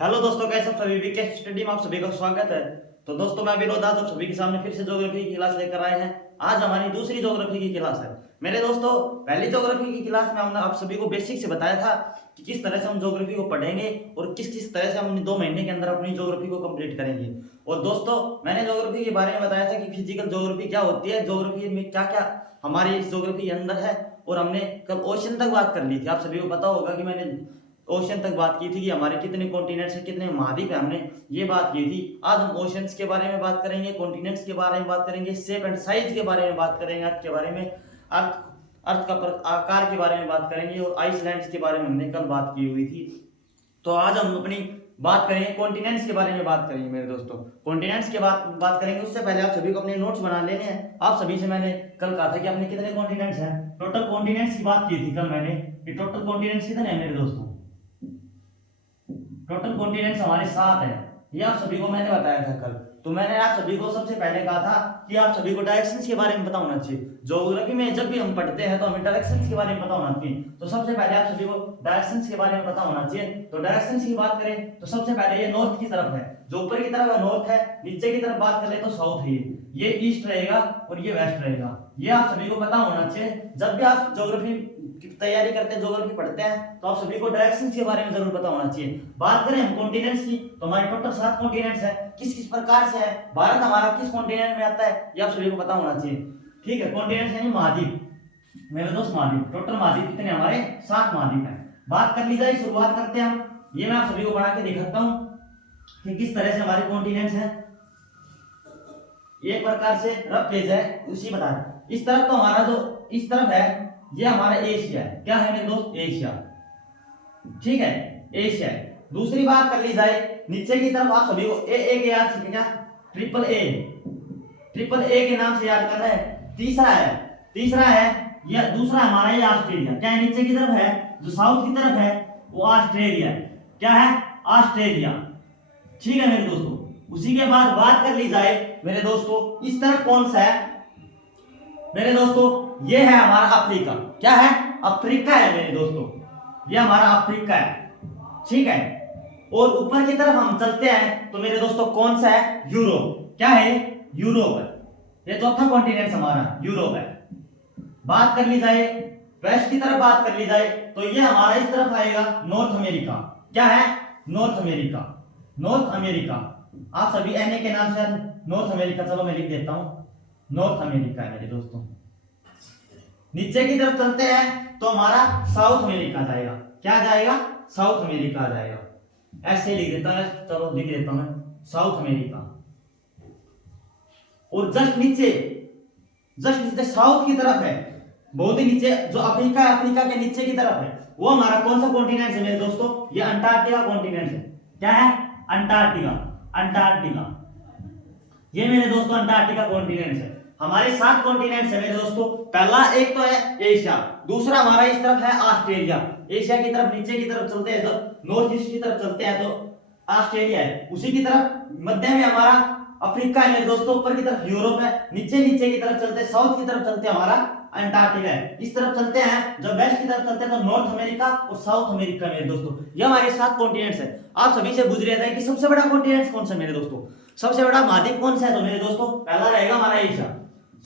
Hello दोस्तों, कैसे आप सभी वीके स्टडी में आप सभी का स्वागत है। तो दोस्तों मैं विनोद आज आप सभी के सामने फिर से ज्योग्राफी की क्लास लेकर आए हैं। आज हमारी दूसरी ज्योग्राफी की क्लास है। मेरे दोस्तों, पहली ज्योग्राफी की क्लास में हमने आप सभी को बेसिक से बताया था कि किस तरह से हम ज्योग्राफी को पढ़ेंगे और किस किस तरह से हम 2 महीने के अंदर अपनी ज्योग्राफी को कंप्लीट करेंगे। और दोस्तों, मैंने ज्योग्राफी के बारे में बताया था कि फिजिकल ज्योग्राफी क्या होती है, ज्योग्राफी में क्या क्या हमारी इस ज्योग्राफी के अंदर है। और हमने कल ओशन तक बात कर ली थी। आप सभी को पता होगा कि मैंने ओशन तक बात की थी कि हमारे कितने कॉन्टिनेंट्स हैं, कितने महाद्वीप हैं, हमने ये बात की थी। आज हम ओशंस के बारे में बात करेंगे, कॉन्टिनेंट्स के बारे में बात करेंगे, शेप एंड साइज के बारे में बात करेंगे, अर्थ के बारे में, अर्थ अर्थ का आकार के बारे में बात करेंगे और आइसलैंड्स के बारे में हमने कल बात की हुई थी। तो आज हम अपनी बात करेंगे कॉन्टिनेंट्स के बारे में बात करेंगे। मेरे दोस्तों, कॉन्टिनेंट्स के बात करेंगे उससे पहले आप सभी को अपने नोट्स बना लेने हैं। आप सभी से मैंने कल कहा था कि अपने कितने कॉन्टिनेंट्स हैं, टोटल कॉन्टिनेंट्स की बात की थी कल मैंने कि टोटल कॉन्टिनेंट्स कितने हैं मेरे दोस्तों। टोटल कॉन्टिनेंट्स हमारे 7 हैं। ये आप सभी को मैंने बताया था कल। तो मैंने आप सभी को सबसे पहले कहा था कि आप सभी को डायरेक्शंस के बारे में पता होना चाहिए। ज्योग्राफी में जब भी हम पढ़ते हैं तो हमें डायरेक्शंस के बारे में पता होना चाहिए। तो सबसे पहले आप सभी को डायरेक्शंस के बारे में पता होना चाहिए। तो डायरेक्शंस की बात करें तो सबसे पहले ये नॉर्थ की तरफ है, जो ऊपर की तरफ है नॉर्थ है, नीचे की तरफ बात करें तो साउथ है। ये ईस्ट रहेगा और ये वेस्ट रहेगा। ये आप सभी को पता होना चाहिए। जब भी आप ज्योग्राफी की तैयारी करते हैं, ज्योग्राफी पढ़ते हैं, तो आप सभी को डायरेक्शंस के बारे में जरूर पता होना चाहिए। बात करें हम कॉन्टिनेंट्स की तो हमारे टोटल 7 कॉन्टिनेंट्स हैं। किस किस प्रकार से है, भारत हमारा किस कॉन्टिनेंट में आता है, ये आप सभी को पता होना चाहिए। ठीक है, कॉन्टिनेंट्स यानी महाद्वीप। मेरे दोस्त, महाद्वीप, टोटल महाद्वीप कितने हमारे 7 महाद्वीप हैं। बात कर ली जाए, शुरुआत करते हैं हम। ये मैं आप सभी को बना के दिखाता हूं कि किस तरह से हमारे कॉन्टिनेंट्स हैं। एक प्रकार से रफ पेज है, उसी बता रहे। इस तरफ तो हमारा जो इस तरफ है ये हमारा एशिया है। क्या है मेरे दोस्त? एशिया। ठीक है, एशिया है। दूसरी बात कर ली जाए नीचे की तरफ, आप सभी को ए के याद सीखेगा, ट्रिपल ए के नाम से याद करना है। तीसरा है ये, दूसरा हमारा ये ऑस्ट्रेलिया। क्या है? नीचे की तरफ है, जो साउथ की तरफ है वो ऑस्ट्रेलिया है। क्या है? ऑस्ट्रेलिया। ठीक है मेरे दोस्तों। उसी के बाद बात कर ली जाए मेरे दोस्तों, इस तरफ कौन सा है मेरे दोस्तों? ये है हमारा अफ्रीका। क्या है? अफ्रीका है मेरे दोस्तों, ये हमारा अफ्रीका है। ठीक है, और ऊपर की तरफ हम चलते हैं तो मेरे दोस्तों कौन सा है? यूरोप। क्या है? यूरोप है। ये चौथा कॉन्टिनेंट हमारा यूरोप है। बात कर ली जाए वेस्ट की तरफ, बात कर ली जाए तो ये हमारा इस तरफ आएगा नॉर्थ अमेरिका। क्या है? North America. नॉर्थ अमेरिका आप सभी एनए के नाम से नॉर्थ अमेरिका, चलो मैं लिख देता हूं, नॉर्थ अमेरिका है मेरे दोस्तों। नीचे की तरफ चलते हैं तो हमारा साउथ अमेरिका जाएगा। क्या जाएगा? साउथ अमेरिका आ जाएगा। ऐसे लिख देता है, चलो लिख देता हूं मैं, साउथ अमेरिका। और जस्ट नीचे साउथ की तरफ है, बहुत ही नीचे जो अफ्रीका है, अफ्रीका के नीचे की तरफ है, वो हमारा कौन सा कॉन्टिनेंट है मेरे दोस्तों? ये अंटार्कटिका कॉन्टिनेंट है। क्या है? अंटार्कटिका। ये मेरे दोस्तों अंटार्कटिका कॉन्टिनेंट है। हमारे 7 कॉन्टिनेंट्स है मेरे दोस्तों। पहला एक तो है एशिया, दूसरा हमारा इस तरफ है ऑस्ट्रेलिया। एशिया की तरफ नीचे की तरफ चलते हैं, जब नॉर्थ ईस्ट की तरफ चलते हैं तो ऑस्ट्रेलिया है। उसी की तरफ मध्य में हमारा अफ्रीका है मेरे दोस्तों। ऊपर की तरफ यूरोप है। नीचे की तरफ चलते हैं, साउथ की तरफ चलते हैं, हमारा अंटार्कटिका है। इस तरफ चलते हैं, जब वेस्ट की तरफ चलते हैं तो नॉर्थ अमेरिका और साउथ अमेरिका मेरे दोस्तों। ये हमारे 7 कॉन्टिनेंट्स है। आप सभी से पूछ रहे थे कि सबसे बड़ा कॉन्टिनेंट कौन सा मेरे दोस्तों, सबसे बड़ा महाद्वीप कौन सा है? तो मेरे दोस्तों पहला रहेगा हमारा एशिया।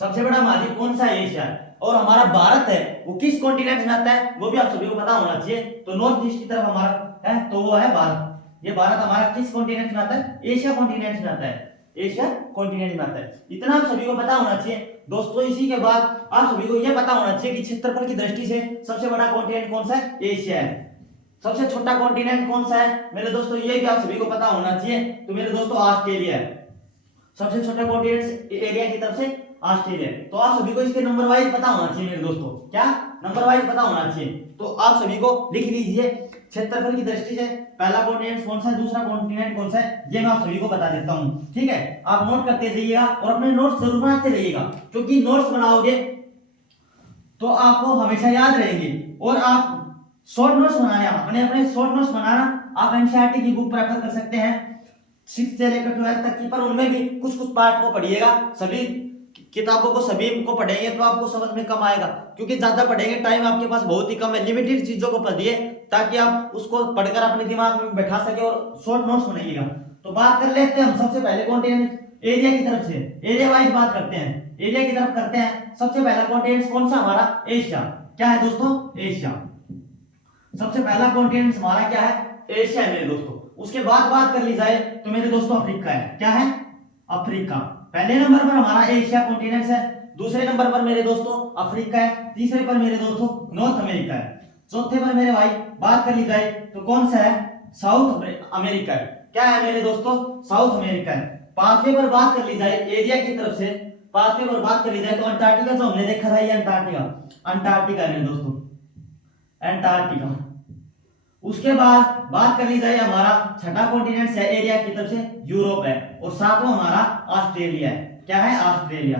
सबसे बड़ा महाद्वीप कौन सा है? एशिया। और हमारा भारत है वो किस कॉन्टिनेंट में आता है, वो भी आप सभी को पता होना चाहिए। तो नॉर्थ ईस्ट की तरफ हमारा है तो वो है भारत। ये भारत हमारा किस कॉन्टिनेंट में आता है? एशिया कॉन्टिनेंट में आता है। एशिया कॉन्टिनेंट में आता है। इतना आप सभी को पता होना चाहिए दोस्तों। इसी के बाद आप सभी को यह पता होना चाहिए कि क्षेत्रफल की दृष्टि से सबसे बड़ा कॉन्टिनेंट कौन सा है? एशिया है। सबसे छोटा कॉन्टिनेंट कौन सा है मेरे दोस्तों? ये भी आप सभी को पता होना चाहिए। तो मेरे दोस्तों ऑस्ट्रेलिया है। सबसे छोटा कॉन्टिनेंट एरिया की तरफ से ऑस्ट्रेलिया। तो आप सभी को इसके नंबर वाइज पता होना चाहिए मेरे दोस्तों। क्या? नंबर वाइज पता होना चाहिए। तो आप सभी को लिख लीजिए क्षेत्रफल की दृष्टि से पहला कॉन्टिनेंट कौन सा है, दूसरा कॉन्टिनेंट कौन सा है, ये मैं आप सभी को बता देता हूं। ठीक है, आप नोट करते जाइएगा और अपने नोट्स जरूर बनाते रहिएगा, क्योंकि नोट्स बनाओगे तो आपको हमेशा याद रहेंगे। और आप शॉर्ट नोट्स बनाने, अपने शॉर्ट नोट्स बनाना आप एनसीईआरटी की बुक प्रेफर कर सकते हैं 6 से लेकर 12 तक की, पर उनमें भी कुछ पार्ट को पढ़िएगा। सभी किताबों को सभी को पढ़ेंगे तो आपको समझ में कम आएगा, क्योंकि ज्यादा पढ़ेंगे, टाइम आपके पास बहुत ही कम है, लिमिटेड चीजों को पढ़िए ताकि आप उसको पढ़कर अपने दिमाग में बैठा सके और शॉर्ट नोट्स बनाइएगा। तो बात कर लेते हैं हम सबसे पहले कॉन्टिनेंट एरिया की तरफ से, एरिया वाइज बात करते हैं, एरिया की तरफ करते हैं। सबसे पहला कॉन्टिनेंट कौन सा हमारा? एशिया। क्या है दोस्तों? एशिया। सबसे पहला कॉन्टिनेंट हमारा क्या है? एशिया है मेरे दोस्तों। उसके बाद बात कर ली जाए तो मेरे दोस्तों अफ्रीका है। क्या है? अफ्रीका। पहले नंबर पर हमारा एशिया कॉन्टिनेंट है, दूसरे नंबर पर मेरे दोस्तों अफ्रीका है, तीसरे पर मेरे दोस्तों नॉर्थ अमेरिका है, चौथे पर मेरे भाई बात कर ली जाए तो कौन सा है? साउथ अमेरिका है। क्या है मेरे दोस्तों? साउथ अमेरिका है। पांचवे पर बात कर ली जाए एरिया की तरफ से, पांचवे पर बात कर ली जाए तो अंटार्कटिका, जो हमने देखा था ये अंटार्कटिका, अंटार्कटिका मेरे दोस्तों, अंटार्कटिका। उसके बाद बात कर ली जाए हमारा छठा कॉन्टिनेंट है एरिया की तरफ से, यूरोप है, और सातवां हमारा ऑस्ट्रेलिया है। क्या है? ऑस्ट्रेलिया।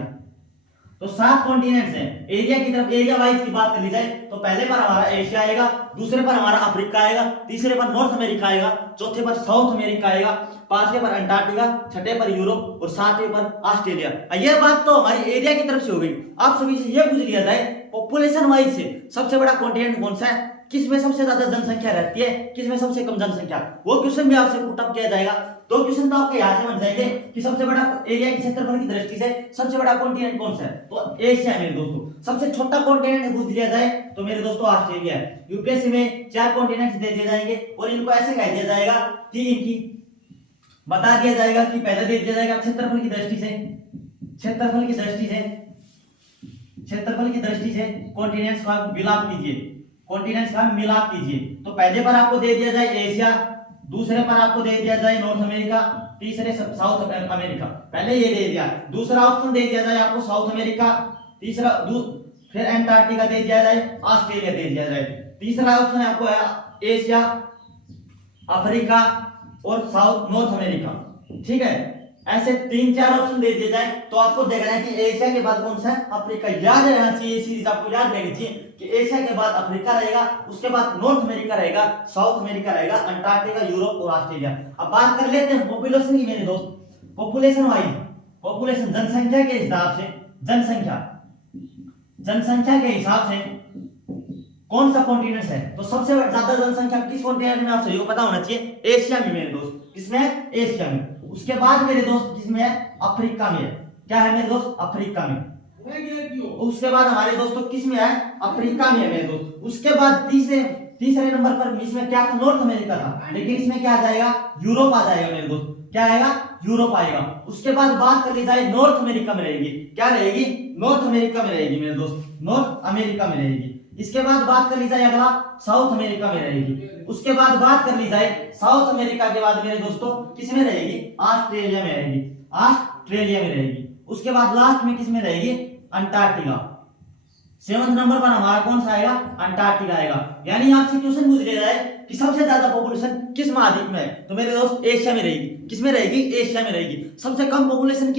तो 7 कॉन्टिनेंट्स हैं। एरिया की तरफ एरिया वाइज की बात कर ली जाए तो पहले पर हमारा एशिया आएगा, दूसरे पर हमारा अफ्रीका आएगा, तीसरे पर नॉर्थ अमेरिका आएगा, चौथे पर साउथ अमेरिका आएगा, पांचवे पर अंटार्कटिका, छठे पर यूरोप और सातवें पर ऑस्ट्रेलिया। ये बात तो हमारी एरिया की तरफ से हो गई। आप सभी से ये पूछ लिया जाए पॉपुलेशन वाइज से सबसे बड़ा कॉन्टिनेंट कौन सा है, किसमें सबसे ज्यादा जनसंख्या रहती है, किसमें सबसे कम जनसंख्या, वो क्वेश्चन भी आपसे पुट अप किया जाएगा। दो क्वेश्चन तो आपके यहाँ से बन जाएंगे कि सबसे बड़ा एरिया के क्षेत्रफल की दृष्टि से सबसे बड़ा कॉन्टिनेंट कौन सा है, तो एशिया मेरे दोस्तों। सबसे छोटा कॉन्टिनेंट पूछ लिया जाए तो मेरे दोस्तों ऑस्ट्रेलिया है। यूपीएससी में 4 कॉन्टिनेंट दे दिए जाएंगे और इनको ऐसे कह दिया जाएगा कि इनकी बता दिया जाएगा कि पहले दे दिया जाएगा क्षेत्रफल की दृष्टि से, क्षेत्रफल की दृष्टि से, क्षेत्रफल की दृष्टि से कॉन्टिनेंट्स का मिलाप कीजिए, कॉन्टिनेंट्स का मिलाप कीजिए। तो पहले पर आपको दे दिया जाए एशिया, दूसरे पर आपको दे दिया जाए नॉर्थ अमेरिका, तीसरे साउथ अमेरिका, पहले ये दे दिया। दूसरा ऑप्शन दे दिया जाए आपको साउथ अमेरिका, तीसरा फिर अंटार्कटिका दे दिया जाए, ऑस्ट्रेलिया दे दिया जाए। तीसरा ऑप्शन है आपको है एशिया, अफ्रीका और साउथ नॉर्थ अमेरिका। ठीक है, ऐसे 3-4 ऑप्शन दे दिए जाए तो आपको देखना है कि एशिया के बाद कौन सा है? अफ्रीका। याद रहना चाहिए, सीरीज आपको याद रहनी चाहिए कि एशिया के बाद अफ्रीका रहेगा, उसके बाद नॉर्थ अमेरिका रहेगा, साउथ अमेरिका रहेगा, अंटार्कटिका, यूरोप और ऑस्ट्रेलिया। अब बात कर लेते हैं पॉपुलेशन की मेरे दोस्त, पॉपुलेशन वाइज, पॉपुलेशन जनसंख्या के हिसाब से, जनसंख्या के हिसाब से कौन सा कॉन्टिनेंट है, तो सबसे ज्यादा जनसंख्या किस कॉन्टिनेंट में आप सभी को पता होना चाहिए? एशिया में मेरे दोस्त। किसमें है? एशिया में। उसके बाद मेरे दोस्त किसमें है? अफ्रीका में। क्या है मेरे दोस्त? अफ्रीका में। उसके बाद हमारे दोस्तों किसमें है? अफ्रीका में है मेरे दोस्त। उसके बाद तीसरे नंबर पर इसमें क्या था? नॉर्थ अमेरिका था, लेकिन इसमें क्या आ जाएगा? यूरोप आ जाएगा मेरे दोस्त। क्या आएगा? यूरोप आएगा। उसके बाद बात कर ली जाए नॉर्थ अमेरिका में रहेगी। क्या रहेगी? नॉर्थ अमेरिका में रहेगी मेरे दोस्त, नॉर्थ अमेरिका में रहेगी। इसके बाद बात कर ली जाए अगला साउथ अमेरिका में रहेगी। उसके बाद बात कर ली जाए साउथ अमेरिका के बाद मेरे दोस्तों किस में रहेगी? ऑस्ट्रेलिया में रहेगी, ऑस्ट्रेलिया में रहेगी। उसके बाद लास्ट में किस में रहेगी? अंटार्कटिका। 7वें नंबर पर हमारा कौन सा आएगा? अंटार्कटिका आएगा। यानी आपसे क्वेश्चन पूछ लिया जाए कि सबसे ज्यादा पॉपुलेशन किस महाद्वीप में है, तो मेरे दोस्त एशिया में रहेगी। किस में रहेगी? एशिया में रहेगी। सबसे कम पॉपुलेशन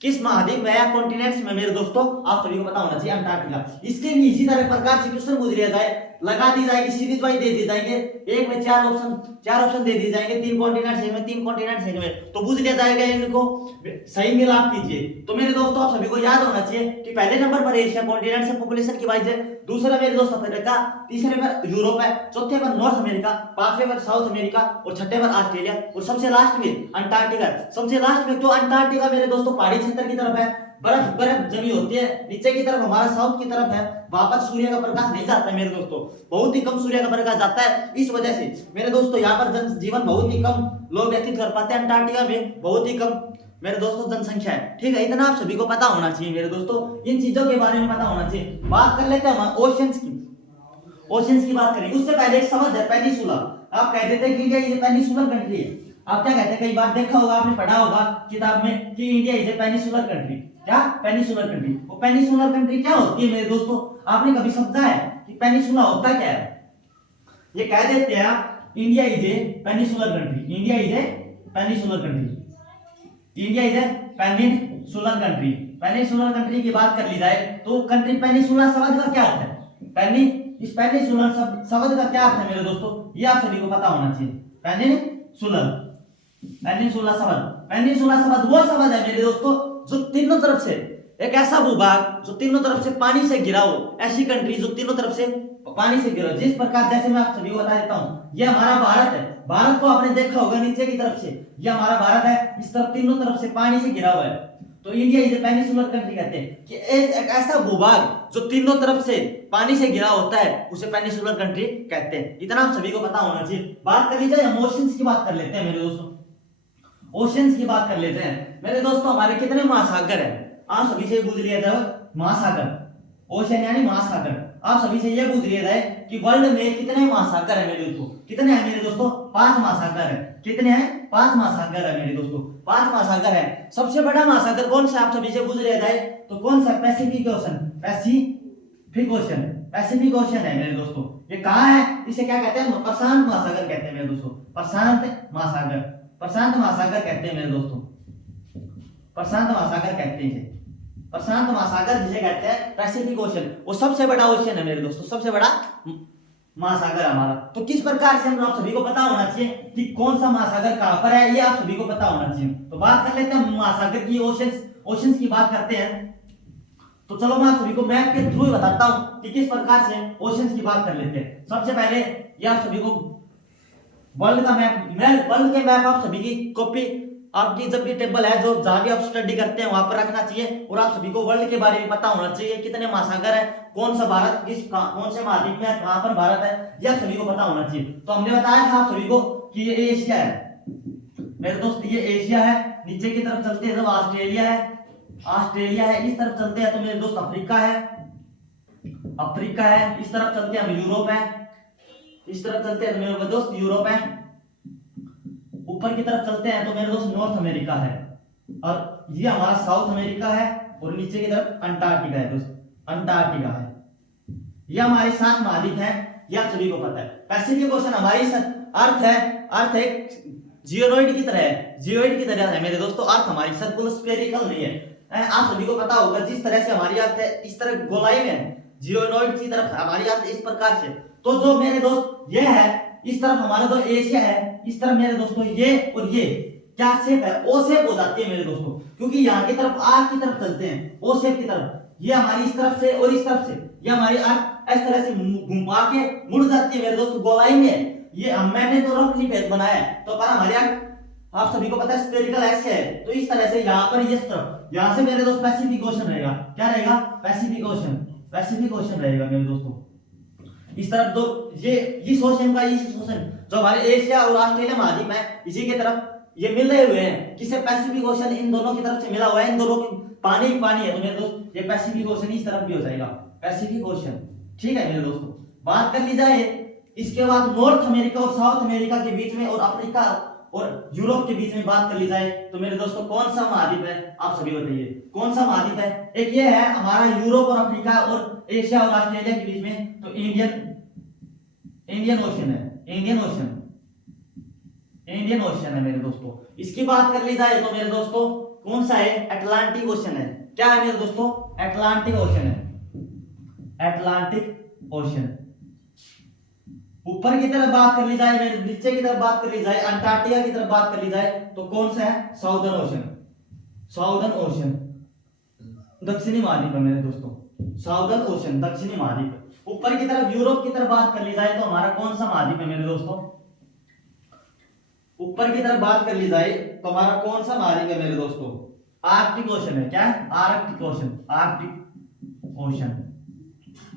किस महाद्वीप में या कॉन्टिनेंट्स में मेरे दोस्तों? आप सभी को पता होना चाहिए अंटार्कटिका। इसके भी इसी तरह प्रकार से क्वेश्चन पूछ लिया जाए, लगा दी जाएगी, सीरीज वाइज दे दिए जाएंगे, एक में 4 ऑप्शन दे दिए जाएंगे, 3 कॉन्टिनेंट्स है में, 3 कॉन्टिनेंट्स है में, तो पूछ लिया जाएगा इनको सही मिलाप कीजिए। तो मेरे दोस्तों आप सभी को याद होना चाहिए कि पहले नंबर पर एशिया कॉन्टिनेंट से पॉपुलेशन की वाइज है, दूसरा मेरे दोस्त अफ्रीका, तीसरे पर यूरोप है, चौथे पर नॉर्थ अमेरिका, पांचवें पर साउथ अमेरिका और छठे पर ऑस्ट्रेलिया और सबसे लास्ट में अंटार्कटिका। सबसे लास्ट में तो अंटार्कटिका मेरे दोस्तों पहाड़ी क्षेत्र की तरफ है, बर्फ जमी होती है, नीचे की तरफ हमारा साउथ की तरफ है, वहां पर सूर्य का प्रकाश नहीं जाता है मेरे दोस्तों, बहुत ही कम सूर्य का प्रकाश जाता है। इस वजह से मेरे दोस्तों यहाँ पर जीवन बहुत ही कम लोग व्यतीत कर पाते हैं, अंटार्कटिका में बहुत ही कम मेरे दोस्तों जनसंख्या है। ठीक है, इतना आप सभी को पता होना चाहिए मेरे दोस्तों, इन चीजों के बारे में पता होना चाहिए। बात कर लेते हैं हम ओशियंस की, ओशियंस की बात करेंगे। उससे पहले एक शब्द है पेनिसुला। आप कहते थे कि इंडिया इज पेनिसुलर कंट्री है। आप क्या कहते हैं? कई बार देखा होगा, आपने पढ़ा होगा किताब में कि India is a peninsular country. क्या? Peninsular country. वो पेनिसुलर कंट्री क्या होती है मेरे दोस्तों? आपने कभी समझा है कि पेनिसुला होता क्या है? ये कह देते हैं आप India is a peninsular country, India is a peninsular country, India is a peninsular country. Peninsular country की बात कर ली जाए तो कंट्री पेनिसुला शब्द का क्या अर्थ है? इस पेनिसुलर शब्द का क्या अर्थ है मेरे दोस्तों? ये आप सभी को पता होना चाहिए। पेनिसुला शब्द वो शब्द है मेरे दोस्तों जो तीनों तरफ से एक ऐसा भूभाग जो तीनों तरफ से पानी से घिरा हो, ऐसी कंट्री जो तीनों तरफ से पानी से घिरा हो। जिस प्रकार, जैसे मैं आप सभी को बता देता हूँ, ये हमारा भारत है। भारत को आपने देखा होगा नीचे की तरफ से, ये हमारा भारत है, इस तरफ तीनों तरफ से पानी से घिरा हुआ है। तो India is A peninsular country कहते हैं कि एक ऐसा भूभाग जो तीनों तरफ से पानी से घिरा होता है, उसे पेनिनसुलर कंट्री कहते हैं। इतना आप सभी को पता होना चाहिए। बात कर लीजिए, हम ओशंस की बात कर लेते हैं मेरे दोस्तों, ओशंस की बात कर लेते हैं मेरे दोस्तों। हमारे कितने महासागर है? आप सभी से पूछ लिया था महासागर, ओशन यानी महासागर। आप सभी से यह पूछ लिया था कि वर्ल्ड में कितने महासागर है मेरे दोस्तों? कितने हैं मेरे दोस्तों? 5 महासागर है। कितने हैं? 5 महासागर है मेरे दोस्तों, 5 महासागर है। सबसे बड़ा महासागर कौन सा? आप सभी से पूछ लिया था तो कौन सा? Pacific ocean, Pacific ocean, Pacific ocean है मेरे दोस्तों। ये कहाँ है? इसे क्या कहते हैं? प्रशांत महासागर कहते हैं मेरे दोस्तों, प्रशांत महासागर, प्रशांत महासागर कहते हैं मेरे दोस्तों, प्रशांत महासागर कहते हैं इसे, प्रशांत महासागर जिसे कहते हैं पैसिफिक ओशन। वो सबसे बड़ा ओशन है मेरे दोस्तों, सबसे बड़ा महासागर हमारा। तो किस प्रकार से हम आप सभी को पता होना चाहिए कि कौन सा महासागर कहां पर है, ये आप सभी को पता होना चाहिए। तो बात कर लेते हैं महासागर की, ओशंस की बात करते हैं। तो चलो मैं आप सभी को मैप के थ्रू बताता हूं कि किस प्रकार से ओशंस की बात कर लेते हैं। सबसे पहले ये आप सभी को वर्ल्ड का मैप, वर्ल्ड के मैप आप सभी की कॉपी, आपकी जब भी टेबल है, जो जहां भी आप स्टडी करते हैं वहां पर रखना चाहिए। और आप सभी को वर्ल्ड के बारे में पता होना चाहिए, कितने महासागर है, कौन सा भारत कौन से महाद्वीप में है, कहां पर भारत है, यह सभी को पता होना चाहिए। तो हमने बताया था आप सभी को कि ये एशिया है मेरे दोस्त, ये एशिया है। नीचे की तरफ चलते हैं जब ऑस्ट्रेलिया है, ऑस्ट्रेलिया है। इस तरफ चलते हैं तो मेरे दोस्त अफ्रीका है, अफ्रीका है। इस तरफ चलते हैं हम यूरोप है, इस तरफ चलते हैं तो मेरे दोस्त यूरोप है। ऊपर की तरफ चलते हैं तो मेरे दोस्त नॉर्थ अमेरिका है, और ये हमारा साउथ अमेरिका है। और नीचे की तरफ अंटार्कटिका है दोस्त, अंटार्कटिका है। ये हमारे 7 महाद्वीप हैं, यह आप सभी को पता है। पैसिफिक ओशन हमारी अर्थ है, अर्थ एक जियोनॉइड की तरह है, जियोइड की तरह है मेरे दोस्तों। अर्थ हमारी सर्कुलर स्फेरिकल नहीं है। आप सभी को पता होगा जिस तरह से हमारी अर्थ है, इस तरह गोलाई में है, जियोनॉइड की तरफ हमारी अर्थ इस प्रकार से। तो जो मेरे दोस्त ये है, इस तरफ हमारा जो एशिया है, इस तरफ मेरे दोस्तों ये और ये क्या शेप है? ओ शेप हो जाती है मेरे दोस्तों, क्योंकि यहाँ की तरफ आर की तरफ चलते हैं, ओ शेप की तरफ। ये हमारी इस तरफ से और इस तरफ से, ये हमारी अर्थ इस तरह से घुमा के मुड़ जाती है मेरे दोस्तों, गोलाई में। ये मैंने तो रफली भेद बनाया है, तो पर हमारी अर्थ आप सभी को पता है स्फेरिकल ऐसे है। तो इस तरह से यहाँ पर इस तरफ, यहाँ से मेरे दोस्त पैसिफिक ओशन रहेगा। क्या रहेगा? पैसिफिक ओशन, पैसिफिक ओशन रहेगा मेरे दोस्तों। इस तरफ दो, ये इस ओशन का, इस ओशन जो हमारे एशिया और ऑस्ट्रेलिया महाद्वीप है, इसी के तरफ ये मिल रहे हुए हैं। किसे? पैसिफिक ओशन इन दोनों की तरफ से मिला हुआ है, इन दोनों की पानी ही पानी है। तो मेरे दोस्त ये पैसिफिक ओशन इस तरफ भी हो जाएगा, पैसिफिक ओशन। ठीक है मेरे दोस्तों। बात कर ली जाए इसके बाद नॉर्थ अमेरिका और साउथ अमेरिका के बीच में, और अफ्रीका और यूरोप के बीच में बात कर ली जाए तो मेरे दोस्तों कौन सा महाद्वीप है? आप सभी बताइए कौन सा महाद्वीप है? एक ये है हमारा यूरोप और अफ्रीका और एशिया और ऑस्ट्रेलिया के बीच में, तो इंडियन ओशन है, इंडियन ओशन, इंडियन ओशन है मेरे दोस्तों। इसकी बात कर ली जाए तो मेरे दोस्तों कौन सा है? अटलांटिक ओशन है। क्या है मेरे दोस्तों? अटलांटिक ओशन है, अटलांटिक ओशन। ऊपर की तरफ बात कर ली जाए, मेरे नीचे की तरफ बात कर ली जाए, अंटार्कटिका की तरफ बात कर ली जाए तो कौन सा है? साउदर्न ओशन, साउदर्न ओशन, दक्षिणी महाद्वीप है मेरे दोस्तों, साउदर्न ओशन, दक्षिणी महाद्वीप। ऊपर की तरफ यूरोप की तरफ बात कर ली जाए तो हमारा कौन सा महाद्वीप है मेरे दोस्तों? ऊपर की तरफ बात कर ली जाए तो हमारा कौन सा महाद्वीप है मेरे दोस्तों? आर्कटिक ओशन है। क्या है? Arctic ocean, Arctic ocean.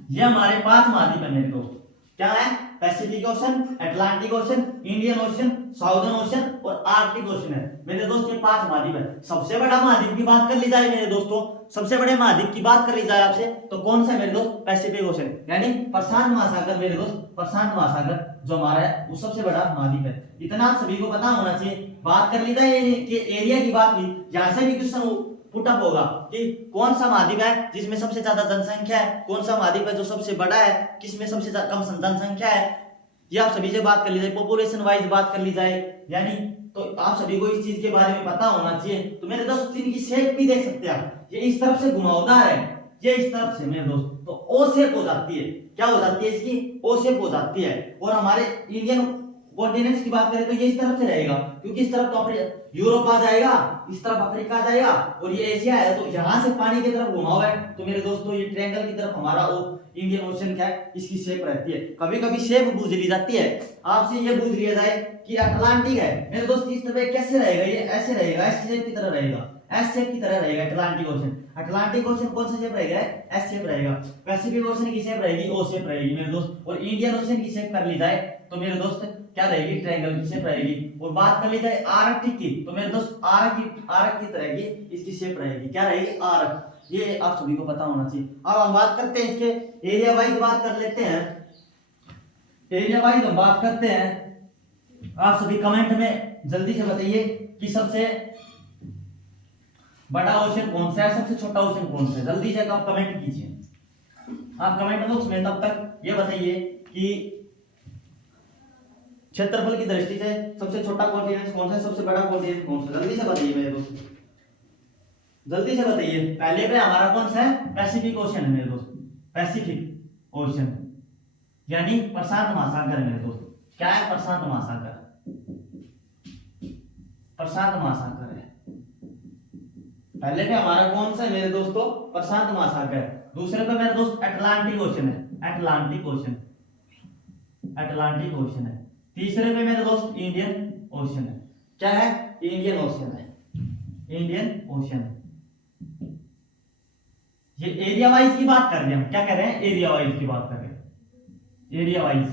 ये हमारे 5 महाद्वीप है मेरे दोस्त। क्या है? Pacific ocean, Atlantic ocean, Indian ocean, southern ocean और आर्कटिक ओशन है मेरे दोस्त। ये 5 महाद्वीप है। सबसे बड़ा महाद्वीप की बात कर ली जाए मेरे दोस्तों, सबसे बड़े महाद्वीप की बात कर ली जाए आपसे तो कौन सा है मेरे दोस्त? पैसिफिक ओशन, यानी प्रशांत महासागर मेरे दोस्त, प्रशांत महासागर जो हमारा है वो सबसे बड़ा महाद्वीप है। इतना आप सभी को पता होना चाहिए। बात कर ली जाए कि एरिया की बात भी, यहां से भी क्वेश्चन पुटअप होगा कि कौन सा महाद्वीप है जिसमें सबसे ज्यादा जनसंख्या है, कौन सा महाद्वीप है जो सबसे बड़ा है, किसमें सबसे कम जनसंख्या है। ये आप सभी से बात कर ली जाए, पॉपुलेशन वाइज बात कर ली जाए, यानी तो आप सभी को इस चीज के बारे में पता होना चाहिए। तो मेरे दोस्त इनकी शेप भी देख सकते हैं, ये इस तरफ से घुमावदार है, ये इस तरफ से मेरे दोस्त, तो ओ शेप हो जाती है। क्या हो जाती है? इसकी ओ शेप हो जाती है। और हमारे इंडियन कॉन्टिनेंट्स की बात करें तो ये इस तरफ से रहेगा, क्योंकि इस तरफ तो यूरोप आ जाएगा, इस तरफ अफ्रीका आ जाएगा, और ये एशिया है, तो यहाँ से पानी की तरफ घुमाव है। तो मेरे दोस्तों ये ट्रायंगल की तरफ हमारा वो इंडियन ओशन क्या है, इसकी शेप रहती है। कभी कभी शेप पूछ ली जाती है आपसे, ये पूछ लिया जाए कि अटलांटिक है मेरे दोस्त, इस तरह कैसे रहेगा, ये ऐसे रहेगा, ऐसे शेप की तरह रहेगा, एस शेप की तरह रहेगा अटलांटिक ओशन। अटलांटिक ओशन कौन सा शेप रहेगा, एस शेप रहेगा। पैसिफिक ओशन की शेप रहेगी ओ शेप रहेगी मेरे दोस्त। और इंडियन ओशन की शेप कर ली जाए तो मेरे दोस्त क्या रहेगी, ट्रायंगल की शेप रहेगी। और बात कर ली जाए आर्कटिक की तो मेरे दोस्त आर्क की तरह की इसकी शेप रहेगी, क्या रहेगी, आर्क। ये आप सभी को पता होना चाहिए। अब हम बात करते हैं इसके एरिया वाइज बात कर लेते हैं। एरिया वाइज हम बात करते हैं। आप सभी कमेंट में जल्दी से बताइए कि सबसे बड़ा ओशन कौन सा है, सबसे छोटा ओशन कौन सा है, जल्दी से आप कमेंट कीजिए। आप कमेंट बॉक्स में तब तक ये बताइए कि क्षेत्रफल की दृष्टि से सबसे छोटा कॉन्टिनेंट कौन सा है, सबसे बड़ा कॉन्टिनेंट कौन सा है, जल्दी से बताइए मेरे दोस्त, जल्दी से बताइए। पहले पे हमारा कौन सा है, पैसिफिक ओशन है मेरे दोस्त, पैसिफिक ओशन यानी प्रशांत महासागर है मेरे दोस्त। क्या है, प्रशांत महासागर, प्रशांत महासागर है। पहले पे हमारा कौन सा है मेरे दोस्तों, प्रशांत महासागर। दूसरे पे मेरे दोस्त अटलांटिक ओशन है, अटलांटिक ओशन, अटलांटिक ओशन है। तीसरे पे मेरे दोस्त इंडियन ओशन है। क्या है, इंडियन ओशन है, इंडियन ओशन। ये एरिया वाइज की बात कर रहे हैं हम, क्या कर रहे हैं, एरिया वाइज की बात कर रहे हैं, एरिया वाइज।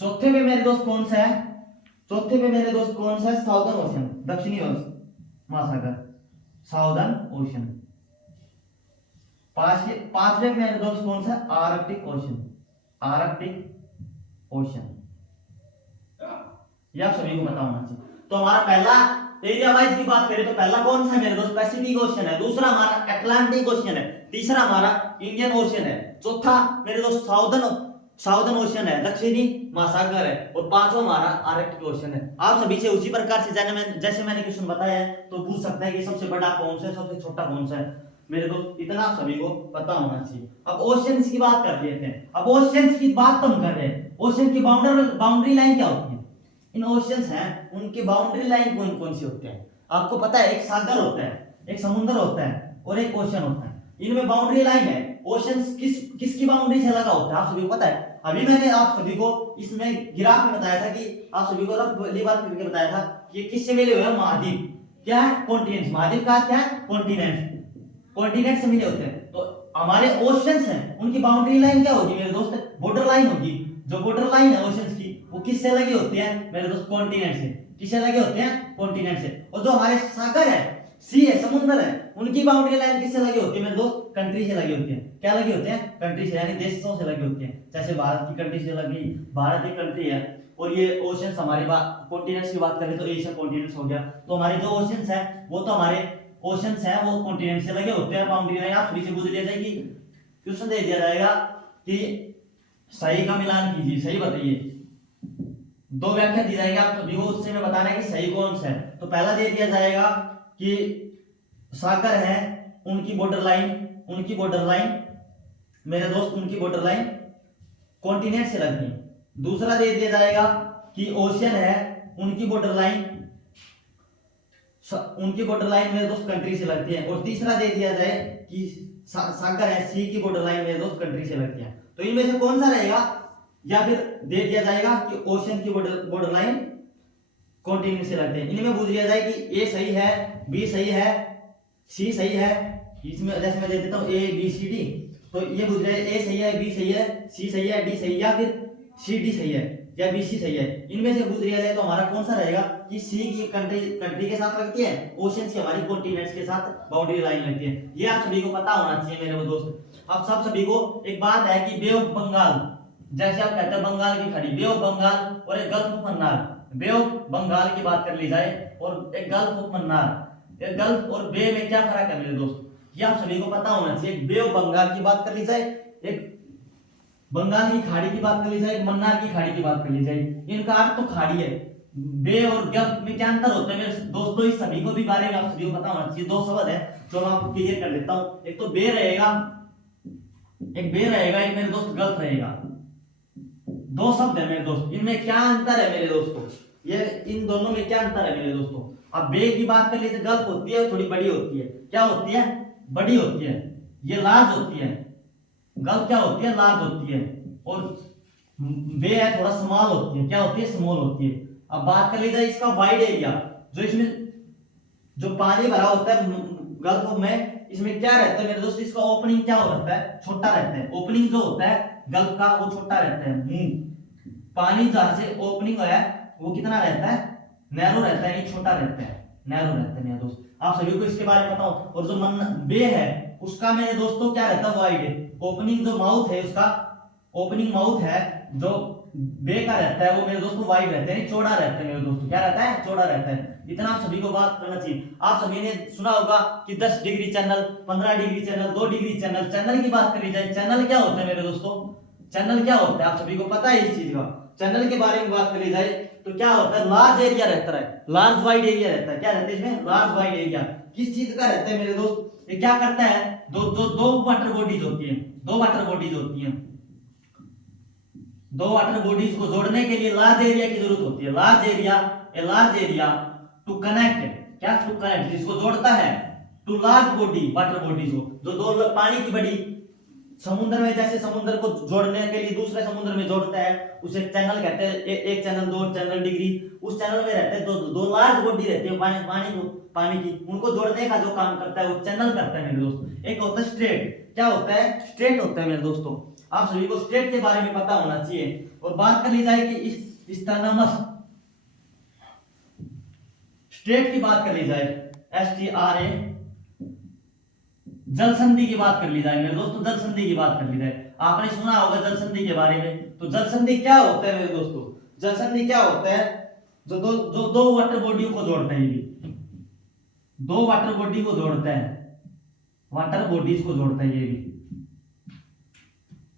चौथे पे मेरे दोस्त कौन सा है, चौथे पे मेरे दोस्त कौन सा है, साउदर्न ओशन, दक्षिणी महासागर, साउदर्न ओशन। पांचवे पे मेरे दोस्त कौन सा है, आर्कटिक ओशन, आर्कटिक ओशन। ये आप सभी को पता होना चाहिए। तो हमारा पहला एरिया वाइज की बात करें तो पहला कौन सा है मेरे दोस्त, पैसिफिक ओशन है। दूसरा हमारा अटलांटिक ओशन है। तीसरा हमारा इंडियन ओशन है। चौथा मेरे दोस्त साउदर्न ओशन है, दक्षिणी महासागर है। और पांचवा हमारा आर्कटिक ओशन है। आप सभी से उसी प्रकार से जैसे मैंने क्वेश्चन बताया है तो पूछ सकते हैं कि सबसे बड़ा कौन सा है, सबसे छोटा कौन सा है मेरे दोस्त, इतना आप सभी को पता होना चाहिए। अब ओशंस की बात कर लेते हैं। अब ओशंस की बात तो हम कर रहे हैं, ओशन की बाउंड्री लाइन क्या होती है, इन ओशंस हैं उनके बाउंड्री लाइन कौन कौन से होते हैं। आपको पता है, एक सागर होता है, एक समुद्र होता है और एक ओशन होता है। इनमें बाउंड्री लाइन है, ओशंस किसकी बाउंड्री से लगा होता है आप सभी को पता है। अभी मैंने आप सभी को इसमें ग्राफ में बताया था कि आप सभी को रफ बात करके बताया था कि किससे मिले हुए हैं, महाद्वीप। क्या है, कॉन्टिनेंट्स। महाद्वीप का क्या है, कॉन्टिनेंट्स, कॉन्टिनेंट से मिले होते हैं। तो हमारे ओशंस हैं उनकी बाउंड्री लाइन क्या होगी मेरे दोस्त, बॉर्डर लाइन होगी। जो बॉर्डर लाइन है ओशंस की वो किससे लगे होते हैं मेरे दोस्त, कॉन्टिनेंट से। किससे लगे होते हैं, कॉन्टिनेंट से। और जो हमारे सागर है, सी है, समुद्र है, उनकी बाउंड्री लाइन किससे लगी होती है मेरे दोस्त, कंट्री से लगी होती है। क्या लगी होते हैं, कंट्री से, यानी देशों से लगी होती है। जैसे भारत की कंट्री से लगी, भारत एक कंट्री है। और ये ओशंस हमारी बात, कॉन्टिनेंट्स की बात करें तो एशिया कॉन्टिनेंट्स हो गया। तो हमारे जो ओशंस है वो तो हमारे ओशंस हैं वो कॉन्टिनेंट से लगे होते हैं। बाउंड्री लाइन आप सभी से पूछ लिया जाएगी, क्वेश्चन दे दिया जाएगा कि सही का मिलान कीजिए, सही बताइए। दो व्याख्या दी जाएगी आप सभी को, उससे में बताना है कि सही कौन सा है। तो पहला दे दिया जाएगा कि सागर है उनकी बॉर्डर लाइन मेरे दोस्त, उनकी बॉर्डर लाइन कॉन्टिनेंट से लगती है। दूसरा दे दिया जाएगा कि ओशियन है उनकी बॉर्डर लाइन मेरे दोस्त कंट्री से लगती है। और तीसरा दे दिया जाए कि सागर है, सी की बॉर्डर लाइन मेरे दोस्त कंट्री से लगती है। तो इनमें से कौन सा रहेगा, या फिर दे दिया जाएगा कि ओशन की बॉर्डर लाइन कॉन्टिनेंट से लगते हैं। इनमें पूछ लिया जाए कि ए सही है, बी सही है, सी सही है। इसमें जैसे मैं दे देता हूं ए बी सी डी, तो ये पूछ रहे हैं ए सही है, बी सही है, सी सही है, डी सही है, या फिर सी डी सही है या बी सी सही है। इनमें से पूछ लिया जाए तो हमारा कौन सा रहेगा कि सी की कंट्री के साथ लगती है, ओशंस की हमारी कॉन्टिनेंट्स के साथ बाउंड्री लाइन लगती है। ये आप सभी को पता होना चाहिए मेरे दोस्त। अब सब सभी को एक बात है कि बे ऑफ बंगाल, जैसे आप कहते हैं बंगाल की खाड़ी, बे ऑफ बंगाल, और एक Gulf of Mannar. Bay of Bengal की बात कर ली जाए और एक गल्फ ऑफ मन्नार, एक गल्फ और बे में क्या फर्क है मेरे दोस्त, ये आप सभी को पता होना चाहिए। बे ऑफ बंगाल की बात कर ली जाए, एक बंगाल की खाड़ी की बात कर ली जाए, मन्नार की खाड़ी की बात कर ली जाए, इनका अर्थ तो खाड़ी है। बे और गल्फ में क्या अंतर होता है मेरे दोस्तों, इस सभी को भी बारे में आप सभी को पता होना चाहिए। दो शब्द है जो मैं आपको क्लियर कर देता हूं। एक तो बे रहेगा, एक मेरे दोस्त गल्फ रहेगा। दो शब्द है मेरे दोस्त, इनमें क्या अंतर है मेरे दोस्तों, ये इन दोनों में क्या अंतर है मेरे दोस्तों। अब बे की बात कर ली तो गल्फ होती है, थोड़ी बड़ी होती है, क्या होती है, बड़ी होती है, ये लार्ज होती है। गल्फ क्या होती है, लार्ज होती है, और बे है थोड़ा स्मॉल होती है, क्या होती है, स्मॉल होती है। अब बात कर ली जाए इसका वाइड एरिया, जो इसमें जो पानी भरा होता है गल्फ में, इसमें क्या रहता है मेरे दोस्त, इसका ओपनिंग क्या हो रहता है, छोटा रहता है। ओपनिंग जो होता है गल्फ का वो छोटा रहता है, मुंह पानी जहां से ओपनिंग है वो कितना रहता है, नैरो रहता है, छोटा रहता है, नैरो रहता है मेरे दोस्त। आप सभी को इसके बारे में पता हो। और जो मन बे है उसका मेरे दोस्तों क्या रहता है, वाइड। ओपनिंग जो माउथ है उसका, ओपनिंग माउथ है जो बे का रहता है वो मेरे दोस्तों वाइड रहता है, चौड़ा रहता है मेरे दोस्तों, क्या रहता है, चौड़ा रहता है। इतना आप सभी को बात करना चाहिए। आप सभी ने सुना होगा कि 10 degree channel, 15 degree channel, 2 degree channel. Channel की बात करी जाए, चैनल क्या होता है मेरे दोस्तों, चैनल क्या होता है, आप सभी को पता है इस चीज का। चैनल के बारे में बात करी जाए तो क्या होता है, लार्ज एरिया रहता है, लार्ज वाइड एरिया रहता है। क्या रहता है इसमें, लार्ज वाइड एरिया। किस चीज का रहता है मेरे दोस्त, ये क्या करता है, दो वाटर बॉडीज होती है, दो वाटर बॉडीज होती है, दो वाटर बॉडीज को जोड़ने के लिए लार्ज एरिया की जरूरत होती है। Large area, a large area to connect, क्या, टू कनेक्ट, जिसको जोड़ता है to large body, water bodies को, जो दो पानी की बड़ी, समुद्र में जैसे समुद्र को जोड़ने के लिए दूसरे समुद्र में जोड़ता है, उसे चैनल कहते हैं। एक चैनल, दो चैनल डिग्री, उस चैनल में रहते हैं दो लार्ज बॉडी रहती है पानी की, उनको जोड़ने का जो काम करता है वो चैनल करता है मेरे दोस्त। एक होता है स्ट्रेट, क्या होता है, स्ट्रेट होता है मेरे दोस्तों। आप सभी को स्ट्रेट के बारे में पता होना चाहिए। और बात कर ली जाए कि इस स्ट्रेट की बात कर ली जाए, STRA, जल संधि की बात कर ली जाए मेरे दोस्तों, जल संधि की बात कर ली जाए। आपने सुना होगा जल संधि के बारे में। तो जल संधि क्या होता है मेरे दोस्तों, जल संधि क्या होता है, जो दो वाटर बॉडी को जोड़ता है, ये दो वाटर बॉडी को जोड़ता है, वाटर बॉडीज को जोड़ता है ये भी।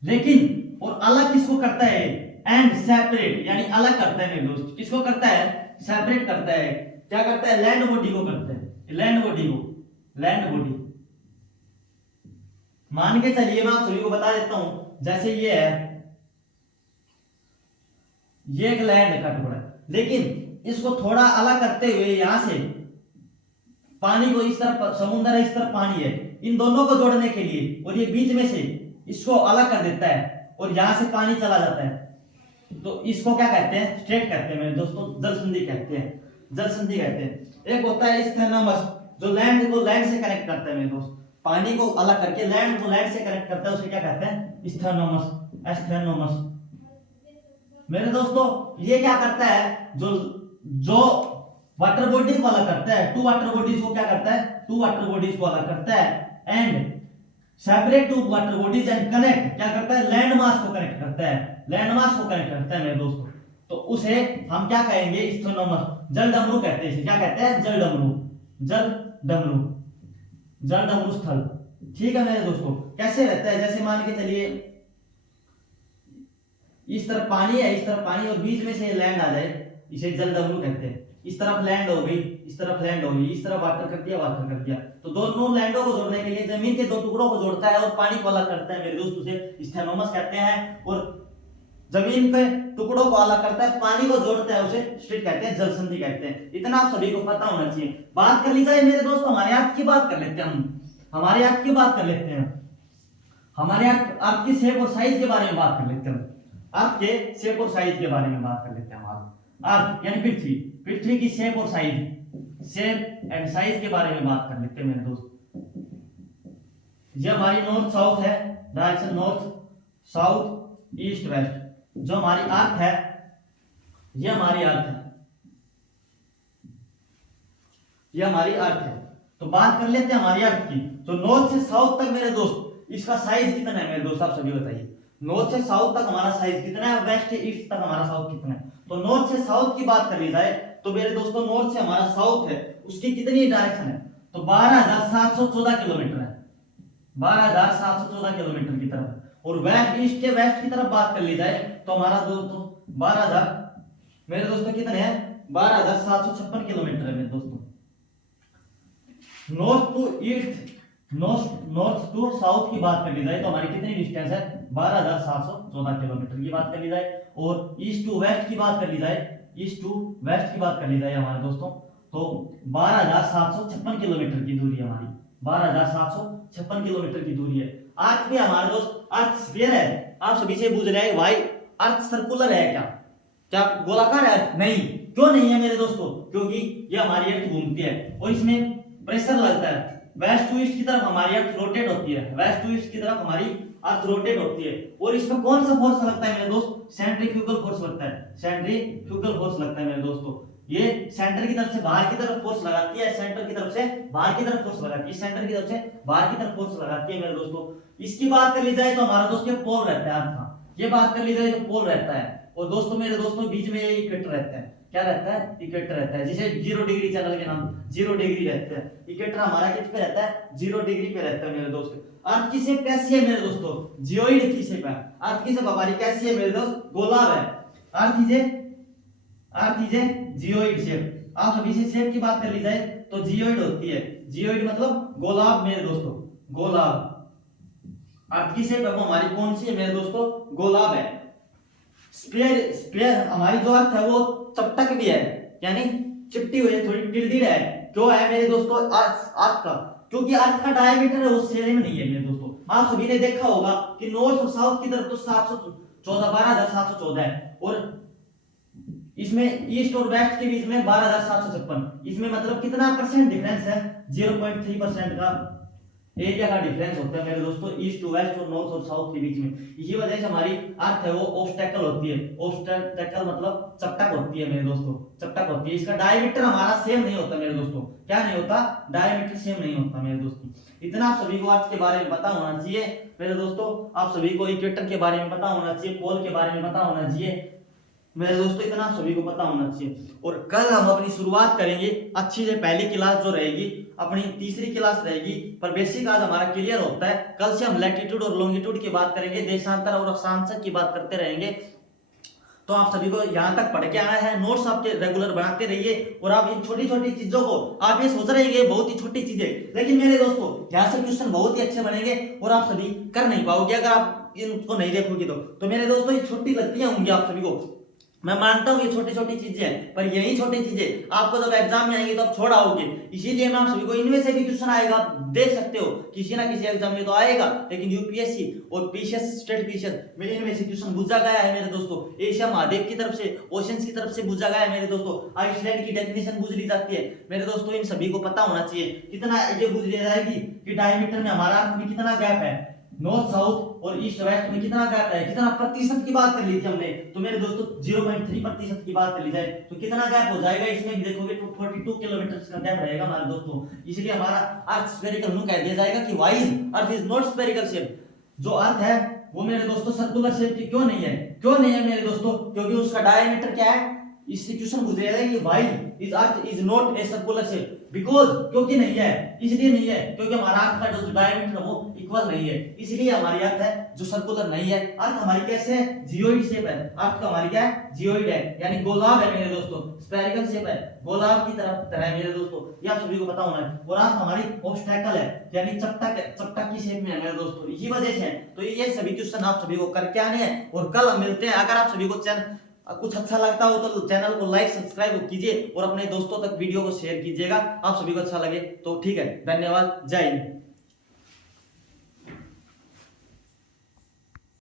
लेकिन और अलग किसको करता है, एंड सेपरेट, यानी अलग करता है मेरे दोस्त। किसको करता है, सेपरेट करता है। क्या करता है, लैंड बॉडी को करता है, लैंड बॉडी को, लैंड बॉडी। मान के चलिए मैं आप सभी को बता देता हूं, जैसे ये है, ये एक लैंड का टुकड़ा, लेकिन इसको थोड़ा अलग करते हुए यहां से पानी को, इस तरफ समुद्र है, इस तरफ पानी है, इन दोनों को जोड़ने के लिए, और ये बीच में से इसको अलग कर देता है और यहां से पानी चला जाता है, तो इसको क्या कहते हैं, स्ट्रेट कहते हैं मेरे दोस्तों, जल संधि कहते हैं, जल संधि कहते हैं। एक होता है स्टेनोमस, जो लैंड को लैंड से कनेक्ट करता है मेरे दोस्त, पानी को अलग करके लैंड को लैंड से कनेक्ट करता है, उसे क्या कहते हैं, स्टेनोमस, स्टेनोमस। मेरे दोस्तों ये क्या करता है, जो वाटर बॉडी को अलग करता है, टू वाटर बॉडीज को क्या करता है, टू वाटर बॉडीज को अलग करता है, and separate two water bodies and connect, क्या करता है, लैंड मास को कनेक्ट करता है, लैंड मास को कनेक्ट करता है मेरे दोस्तों। तो उसे हम क्या कहेंगे, स्टेनोमस, जल डमरू कहते हैं इसे, क्या कहते हैं, जल डमरू, जल डमरू, जल डमरू स्थल। ठीक है मेरे दोस्तों, कैसे रहता है, जैसे मान के चलिए इस तरफ पानी है, इस तरफ पानी, और बीच में से लैंड आ जाए, इसे जल डमरू कहते हैं। इस तरफ लैंड हो गई, इस तरफ लैंड हो गई, इस तरफ वाटर कर दिया, वाटर कर दिया, तो दोनों लैंडों को जोड़ने के लिए जमीन के दो टुकड़ों को जोड़ता है और पानी को अलग करता है मेरे दोस्त, उसे स्टेनोमस कहते हैं। और जमीन के टुकड़ों को अलग करता है, पानी को जोड़ता है, उसे स्ट्रेट कहते हैं, जल संधि कहते हैं। इतना आप सभी को पता होना चाहिए। बात कर ली जाए मेरे दोस्त, हमारे अर्थ की बात कर लेते हैं, हम हमारे अर्थ की बात कर लेते हैं, हमारे अर्थ की शेप और साइज के बारे में बात कर लेते हैं, अर्थ के शेप और साइज के बारे में बात कर लेते हैं। हमारा अर्थ यानी पृथ्वी, पृथ्वी की शेप और साइज, शेप एंड साइज के बारे में बात कर लेते हैं मेरे दोस्त। ये हमारी नॉर्थ साउथ है, direction north south east west, जो हमारी अर्थ है, ये हमारी अर्थ है, ये हमारी अर्थ है। तो बात कर लेते हैं हमारी अर्थ की। तो नॉर्थ से साउथ तक मेरे दोस्त इसका साइज कितना है मेरे दोस्त, आप सभी बताइए। नॉर्थ से साउथ तक हमारा साइज कितना है, वेस्ट से ईस्ट तक हमारा साउथ कितना है। तो नॉर्थ से साउथ की बात कर ली जाए तो मेरे दोस्तों नॉर्थ से हमारा साउथ है, उसकी कितनी डायरेक्शन है, तो 12,714 किलोमीटर है, 12,714 किलोमीटर की तरफ। और वेस्ट, ईस्ट के वेस्ट की तरफ बात कर ली जाए तो हमारा दोस्तों 12,000 मेरे दोस्तों कितने हैं, 12,756 किलोमीटर है मेरे दोस्तों। North to east north to south की बात कर ली जाए तो हमारी कितनी डिस्टेंस है 12,714 किलोमीटर की बात कर ली जाए, और ईस्ट टू वेस्ट की बात कर ली जाए, ईस्ट टू वेस्ट की बात कर ली जाए हमारे दोस्तों तो 12,756 किलोमीटर की दूरी है हमारी, 12,756 किलोमीटर की दूरी है। अर्थ भी हमारे दोस्त अर्थ स्फीयर है, आप सभी से पूछ रहे हैं भाई अर्थ सर्कुलर है क्या, क्या गोलाकार है अर्थ? नहीं। क्यों नहीं है मेरे दोस्तों? क्योंकि ये हमारी अर्थ घूमती है और इसमें प्रेशर लगता है, वेस्ट टू ईस्ट की तरफ हमारी अर्थ रोटेट होती है, वेस्ट टू ईस्ट की तरफ हमारी अर्थ रोटेट होती है, और इसमें कौन सा फोर्स लगता है मेरे दोस्त? सेंट्रीफ्यूगल फोर्स लगता है, सेंट्रीफ्यूगल फोर्स लगता है मेरे दोस्तों। ये सेंटर की तरफ से बाहर की तरफ फोर्स लगाती है, सेंटर की तरफ से बाहर की तरफ फोर्स लगाती है, सेंटर की तरफ से बाहर की तरफ फोर्स लगाती है मेरे दोस्तों। इसकी बात कर ली जाए तो हमारा दोस्त ये पोल रहता है अर्थ का, ये बात कर ली जाए तो पोल रहता है, और दोस्तों मेरे दोस्तों बीच में ये इक्वेटर रहता है, क्या रहता है? इक्वेटर रहता है, जिसे 0 डिग्री चैनल के नाम 0 डिग्री रहता है। इक्वेटर हमारा किस पे रहता है? 0 डिग्री पे रहता है मेरे दोस्त। अर्थ की शेप कैसी है मेरे दोस्तों? जियोइड की शेप है। अर्थ की शेप हमारी कैसी है मेरे दोस्त? गोलाव है। Earth is a geoid shape. आप सभी से शेप की बात कर ली जाए तो जियोइड होती है, जियोइड मतलब गोलाव मेरे दोस्तों, गोलाव। अर्थ की शेप है वो हमारी कौन सी है मेरे दोस्तों? गोलाव है। स्फीयर, स्फीयर हमारी जो अर्थ है वो चपटक भी है, यानी चिपटी हुई है, थोड़ी टिल्टेड है। क्यों है मेरे दोस्तों? अर्थ का, क्योंकि अर्थ का डायमीटर है वो सेम नहीं है मेरे दोस्तों। आप सभी ने देखा होगा कि नॉर्थ और साउथ की तरफ तो 714 12,714 है, और इसमें ईस्ट और वेस्ट के बीच में 12,756, इसमें मतलब कितना परसेंट डिफरेंस है? 0.3% का एरिया का डिफरेंस होता है मेरे दोस्तों, ईस्ट टू वेस्ट और नॉर्थ और साउथ के बीच में। इसी वजह से हमारी अर्थ है वो ऑब्स्टेकल होती है, ऑब्स्टेकल मतलब चपटक होती है मेरे दोस्तों, चपटक होती है। इसका डायमीटर हमारा सेम नहीं होता मेरे दोस्तों, क्या नहीं होता? डायमीटर सेम नहीं होता मेरे दोस्तों। इतना आप सभी को अर्थ के बारे में पता होना चाहिए मेरे दोस्तों, आप सभी को इक्वेटर के बारे में पता होना चाहिए, पोल के बारे में पता होना चाहिए मेरे दोस्तों, इतना आप सभी को पता होना चाहिए। और कल हम अपनी शुरुआत करेंगे अच्छी से, पहली क्लास जो रहेगी अपनी तीसरी क्लास रहेगी, पर बेसिक आज हमारा क्लियर होता है। कल से हम लैटिट्यूड और लॉन्गिट्यूड की बात करेंगे, देशांतर और अक्षांश की बात करते रहेंगे। तो आप सभी को यहाँ तक पढ़ के आया है, नोट्स आपके रेगुलर बनाते रहिए, और आप इन छोटी छोटी चीजों को, आप ये सोच रहे हैं बहुत ही छोटी चीजें, लेकिन मेरे दोस्तों यहाँ से क्वेश्चन बहुत ही अच्छे बनेंगे और आप सभी कर नहीं पाओगे अगर आप इनको नहीं देखोगे तो मेरे दोस्तों ये छोटी गलतियां होंगी आप सभी को, मैं मानता हूँ ये छोटी छोटी चीजें हैं, पर यही छोटी चीजें आपको जब एग्जाम में आएंगी तो आप छोड़ आओगे। इसीलिए मैं आप सभी को इनमें से भी क्वेश्चन आएगा, आप देख सकते हो किसी ना किसी एग्जाम में तो आएगा, लेकिन यूपीएससी और पीसीएस स्टेट पीसीएस में इनमें से क्वेश्चन पूछा गया है मेरे दोस्तों। एशिया महाद्वीप की तरफ से, ओशियंस की तरफ से पूछा गया है मेरे दोस्तों। आइसलैंड की डेफिनेशन पूछ ली जाती है मेरे दोस्तों, इन सभी को पता होना चाहिए। कितना ये पूछ ली जाएगी कि डायमीटर में हमारा अर्थ में कितना गैप है, नॉर्थ साउथ और ईस्ट वेस्ट में कितना गैप है, कितना प्रतिशत की बात कर ली थी हमने, तो मेरे दोस्तों 0.3% की बात कर ली जाए तो कितना गैप हो जाएगा, इसमें भी देखोगे तो 42 किलोमीटर का गैप रहेगा हमारे दोस्तों। इसलिए हमारा अर्थ स्फेरिकल नु कह दिया जाएगा कि why earth is not spherical shape. जो अर्थ है वो मेरे दोस्तों सर्कुलर शेप की क्यों नहीं है? क्यों नहीं है मेरे दोस्तों? क्योंकि उसका डायमीटर क्या है? इससे क्वेश्चन पूछ रहा है कि why is earth is not a circular shape, because क्योंकि नहीं है, इसलिए नहीं है क्योंकि हमारा अर्थ का जो डायमीटर वो इक्वल नहीं है, इसलिए हमारी अर्थ है जो सर्कुलर नहीं है। अर्थ हमारी कैसे है? जियोइड शेप है। अर्थ का हमारी क्या है? जियोइड है, यानी गोलाव है मेरे दोस्तों, स्फेरिकल शेप है, गोलाव की तरह है मेरे दोस्तों, ये आप सभी को पता होना है। और अर्थ हमारी ऑब्स्टेकल है, यानी चपटक है, चपटक की शेप में है मेरे दोस्तों, इसी वजह से है। तो ये सभी क्वेश्चन आप सभी को करके आने हैं और कल हम मिलते हैं। अगर आप सभी को चैनल कुछ अच्छा लगता हो तो चैनल को लाइक सब्सक्राइब कीजिए और अपने दोस्तों तक वीडियो को शेयर कीजिएगा। आप सभी को अच्छा लगे तो ठीक है। धन्यवाद, जय हिंद।